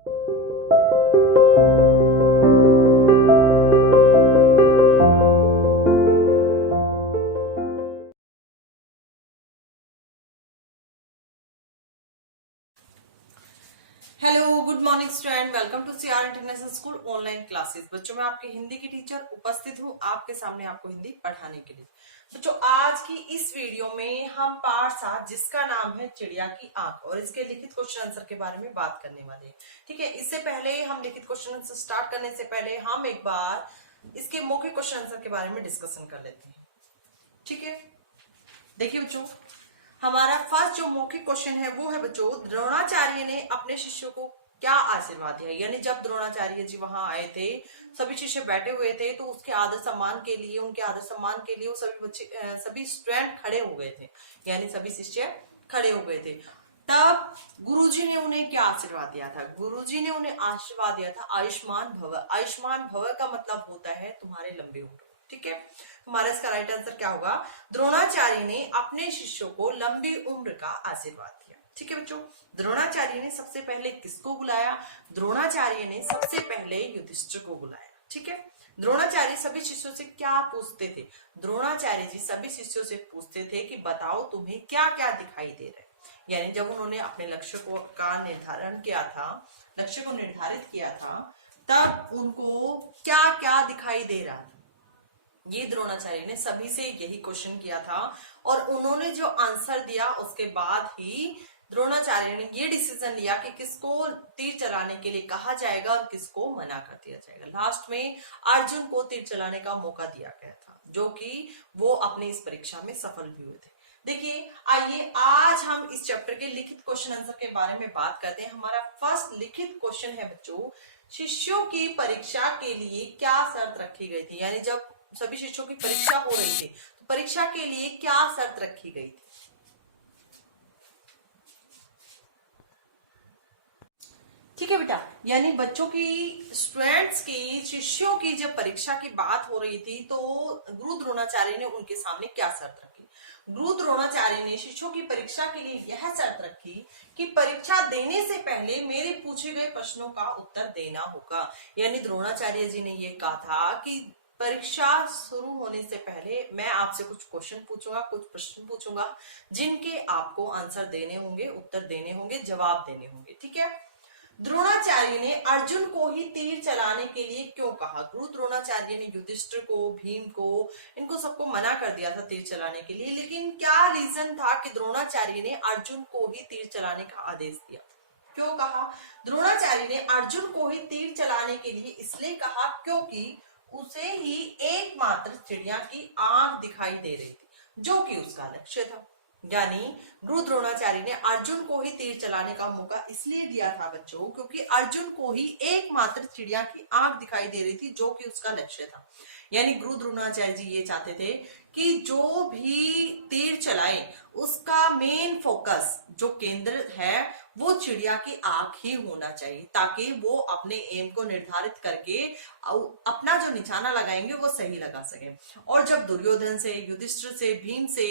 Hello, good morning student. Welcome to CR international school online classes. बच्चों, मैं आपकी हिंदी की टीचर उपस्थित हूँ आपके सामने आपको हिंदी पढ़ाने के लिए। बच्चों, आज की इस वीडियो में हम पाठ 7 जिसका नाम है चिड़िया की आंख और इसके लिखित क्वेश्चन आंसर के बारे में बात करने वाले हैं। ठीक है, इससे पहले हम लिखित क्वेश्चन आंसर स्टार्ट करने से पहले हम एक बार इसके मौखिक क्वेश्चन आंसर के बारे में डिस्कशन कर लेते हैं। ठीक है, देखिए बच्चों, हमारा फर्स्ट जो मौखिक क्वेश्चन है वो है बच्चों, द्रोणाचार्य ने अपने शिष्यों को क्या आशीर्वाद दिया। यानी जब द्रोणाचार्य जी वहां आए थे, सभी शिष्य बैठे हुए थे, तो उसके आदर सम्मान के लिए, उनके आदर सम्मान के लिए वो सभी बच्चे सभी स्टूडेंट खड़े हो गए थे, यानी सभी शिष्य खड़े हो गए थे। तब गुरुजी ने उन्हें क्या आशीर्वाद दिया था? गुरुजी ने उन्हें आशीर्वाद दिया था आयुष्मान भव। आयुष्मान भव का मतलब होता है तुम्हारे लंबे उम्र। ठीक है, हमारा इसका राइट आंसर क्या होगा? द्रोणाचार्य ने अपने शिष्यों को लंबी उम्र का आशीर्वाद दिया। ठीक है बच्चों, द्रोणाचार्य ने सबसे पहले किसको बुलाया? द्रोणाचार्य ने सबसे पहले युधिष्ठिर को बुलाया। ठीक है, द्रोणाचार्य सभी शिष्यों से क्या पूछते थे? द्रोणाचार्य जी सभी शिष्यों से पूछते थे कि बताओ तुम्हें क्या क्या दिखाई दे रहा है। यानी जब उन्होंने अपने लक्ष्य को का निर्धारण किया था, लक्ष्य को निर्धारित किया था, तब उनको क्या क्या दिखाई दे रहा था। ये द्रोणाचार्य ने सभी से यही क्वेश्चन किया था और उन्होंने जो आंसर दिया उसके बाद ही द्रोणाचार्य ने ये डिसीजन लिया कि किसको तीर चलाने के लिए कहा जाएगा और किसको मना कर दिया जाएगा। लास्ट में अर्जुन को तीर चलाने का मौका दिया गया था, जो कि वो अपनी इस परीक्षा में सफल भी हुए थे। देखिए, आइए आज हम इस चैप्टर के लिखित क्वेश्चन आंसर के बारे में बात करते हैं। हमारा फर्स्ट लिखित क्वेश्चन है बच्चों, शिष्यों की परीक्षा के लिए क्या शर्त रखी गई थी। यानी जब सभी शिष्यों की परीक्षा हो रही थी तो परीक्षा के लिए क्या शर्त रखी गई थी? ठीक है बेटा, यानी बच्चों की, स्टूडेंट्स की, शिष्यों की जब परीक्षा की बात हो रही थी तो गुरु द्रोणाचार्य ने उनके सामने क्या शर्त रखी? गुरु द्रोणाचार्य ने शिष्यों की परीक्षा के लिए यह शर्त रखी कि परीक्षा देने से पहले मेरे पूछे गए प्रश्नों का उत्तर देना होगा। यानी द्रोणाचार्य जी ने यह कहा था कि परीक्षा शुरू होने से पहले मैं आपसे कुछ क्वेश्चन पूछूंगा, कुछ प्रश्न पूछूंगा, जिनके आपको आंसर देने होंगे, उत्तर देने होंगे, जवाब देने होंगे। ठीक है, द्रोणाचार्य ने अर्जुन को ही तीर चलाने के लिए क्यों कहा? गुरु द्रोणाचार्य ने युधिष्ठिर को, भीम को, इनको सबको मना कर दिया था तीर चलाने के लिए, लेकिन क्या रीजन था कि द्रोणाचार्य ने अर्जुन को ही तीर चलाने का आदेश दिया? क्यों कहा? द्रोणाचार्य ने अर्जुन को ही तीर चलाने के लिए इसलिए कहा क्योंकि उसे ही एकमात्र चिड़िया की आंख दिखाई दे रही थी, जो कि उसका लक्ष्य था। यानी गुरु द्रोणाचार्य ने अर्जुन को ही तीर चलाने का मौका इसलिए दिया था बच्चों, क्योंकि अर्जुन को ही एकमात्र चिड़िया की आंख दिखाई दे रही थी, जो कि उसका लक्ष्य था। यानी गुरु द्रोणाचार्य जी ये चाहते थे कि जो भी तीर चलाए उसका मेन फोकस, जो केंद्र है, वो चिड़िया की आंख ही होना चाहिए, ताकि वो अपने एम को निर्धारित करके अपना जो निशाना लगाएंगे वो सही लगा सके। और जब दुर्योधन से, युधिष्ठिर से, भीम से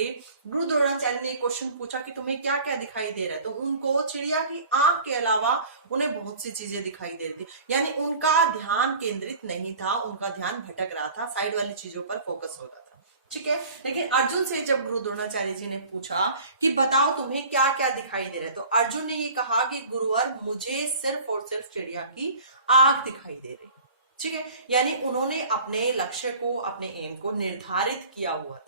गुरु द्रोणाचार्य ने क्वेश्चन पूछा कि तुम्हें क्या क्या दिखाई दे रहा है, तो उनको चिड़िया की आंख के अलावा उन्हें बहुत सी चीजें दिखाई दे रही थी। यानी उनका ध्यान केंद्रित नहीं था, उनका ध्यान भटक रहा था, साइड वाली चीजों पर फोकस हो रहा था। ठीक है, लेकिन अर्जुन से जब गुरु द्रोणाचार्य जी ने पूछा कि बताओ तुम्हें क्या क्या दिखाई दे रहा है, तो अर्जुन ने ये कहा कि गुरुवर, मुझे सिर्फ और सिर्फ चिड़िया की आंख दिखाई दे रही। ठीक है, यानी उन्होंने अपने लक्ष्य को, अपने एम को निर्धारित किया हुआ था।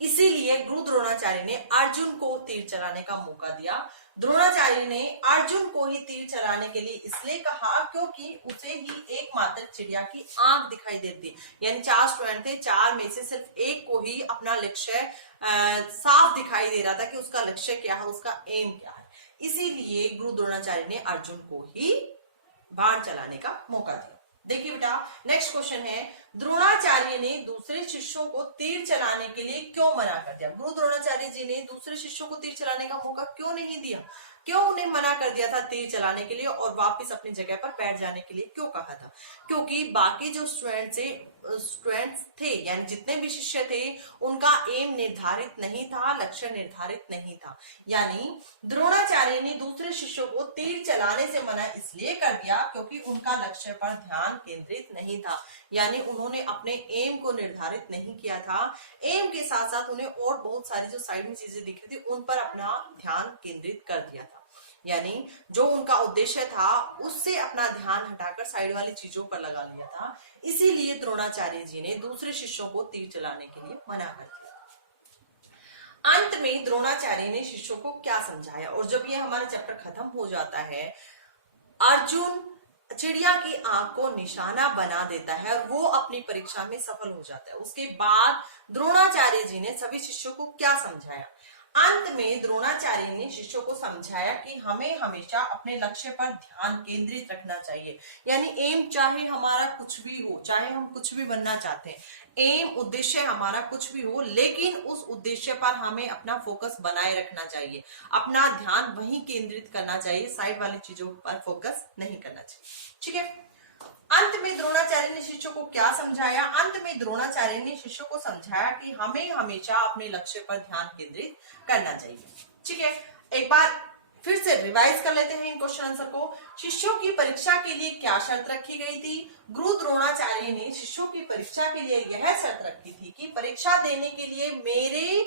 इसीलिए गुरु द्रोणाचार्य ने अर्जुन को तीर चलाने का मौका दिया। द्रोणाचार्य ने अर्जुन को ही तीर चलाने के लिए इसलिए कहा क्योंकि उसे ही एकमात्र चिड़िया की आंख दिखाई देती। यानी 4 स्टूडेंट थे, 4 में से सिर्फ एक को ही अपना लक्ष्य साफ दिखाई दे रहा था कि उसका लक्ष्य क्या है, उसका एम क्या है। इसीलिए गुरु द्रोणाचार्य ने अर्जुन को ही बाण चलाने का मौका दिया। देखिए बेटा, नेक्स्ट क्वेश्चन है, द्रोणाचार्य ने दूसरे शिष्यों को तीर चलाने के लिए क्यों मना कर दिया? गुरु द्रोणाचार्य जी ने दूसरे शिष्यों को तीर चलाने का मौका क्यों नहीं दिया? क्यों उन्हें मना कर दिया था तीर चलाने के लिए और वापस अपनी जगह पर बैठ जाने के लिए क्यों कहा था? क्योंकि बाकी जो स्टूडेंट्स थे यानी जितने भी शिष्य थे उनका एम निर्धारित नहीं था, लक्ष्य निर्धारित नहीं था। यानी द्रोणाचार्य ने दूसरे शिष्यों को तीर चलाने से मना इसलिए कर दिया क्योंकि उनका लक्ष्य पर ध्यान केंद्रित नहीं था। यानी उन्होंने अपने एम को निर्धारित नहीं किया था। एम के साथ साथ उन्हें और बहुत सारी जो साइड में चीजें दिख रही थी उन पर अपना ध्यान केंद्रित कर दिया था। यानी जो उनका उद्देश्य था उससे अपना ध्यान हटाकर साइड वाली चीजों पर लगा लिया था। इसीलिए द्रोणाचार्य जी ने दूसरे शिष्यों को तीर चलाने के लिए मना कर दिया। अंत में द्रोणाचार्य ने शिष्यों को क्या समझाया, और जब ये हमारा चैप्टर खत्म हो जाता है, अर्जुन चिड़िया की आंख को निशाना बना देता है और वो अपनी परीक्षा में सफल हो जाता है। उसके बाद द्रोणाचार्य जी ने सभी शिष्यों को क्या समझाया? अंत में द्रोणाचार्य ने शिष्यों को समझाया कि हमें हमेशा अपने लक्ष्य पर ध्यान केंद्रित रखना चाहिए। यानी एम चाहे हमारा कुछ भी हो, चाहे हम कुछ भी बनना चाहते हैं, एम उद्देश्य हमारा कुछ भी हो, लेकिन उस उद्देश्य पर हमें अपना फोकस बनाए रखना चाहिए, अपना ध्यान वहीं केंद्रित करना चाहिए, साइड वाली चीजों पर फोकस नहीं करना चाहिए। ठीक है। अंत में द्रोणाचार्य ने शिष्यों को क्या समझाया? अंत में द्रोणाचार्य ने शिष्यों को समझाया कि हमें हमेशा अपने लक्ष्य पर ध्यान केंद्रित करना चाहिए। ठीक है, एक बार फिर से रिवाइज कर लेते हैं इन क्वेश्चन आंसर को। शिष्यों की परीक्षा के लिए क्या शर्त रखी गई थी? गुरु द्रोणाचार्य ने शिष्यों की परीक्षा के लिए यह शर्त रखी थी कि परीक्षा देने के लिए मेरे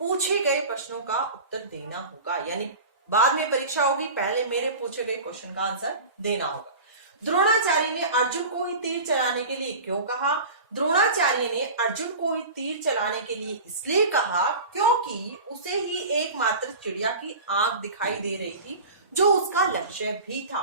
पूछे गए प्रश्नों का उत्तर देना होगा। यानी बाद में परीक्षा होगी, पहले मेरे पूछे गए क्वेश्चन का आंसर देना होगा। द्रोणाचार्य ने अर्जुन को ही तीर चलाने के लिए क्यों कहा? द्रोणाचार्य ने अर्जुन को ही तीर चलाने के लिए इसलिए कहा क्योंकि उसे ही एकमात्र चिड़िया की आंख दिखाई दे रही थी जो उसका लक्ष्य भी था।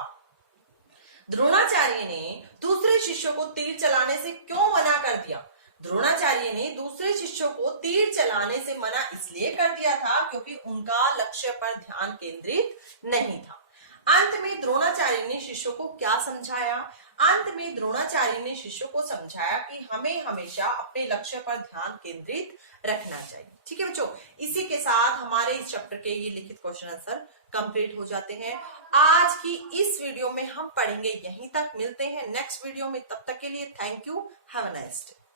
द्रोणाचार्य ने दूसरे शिष्यों को तीर चलाने से क्यों मना कर दिया? द्रोणाचार्य ने दूसरे शिष्यों को तीर चलाने से मना इसलिए कर दिया था क्योंकि उनका लक्ष्य पर ध्यान केंद्रित नहीं था। अंत में द्रोणाचार्य ने शिष्यों को क्या समझाया? अंत में द्रोणाचार्य ने शिष्यों को समझाया कि हमें हमेशा अपने लक्ष्य पर ध्यान केंद्रित रखना चाहिए। ठीक है बच्चों, इसी के साथ हमारे इस चैप्टर के ये लिखित क्वेश्चन आंसर कंप्लीट हो जाते हैं। आज की इस वीडियो में हम पढ़ेंगे यहीं तक। मिलते हैं नेक्स्ट वीडियो में, तब तक के लिए thank you, have a nice day.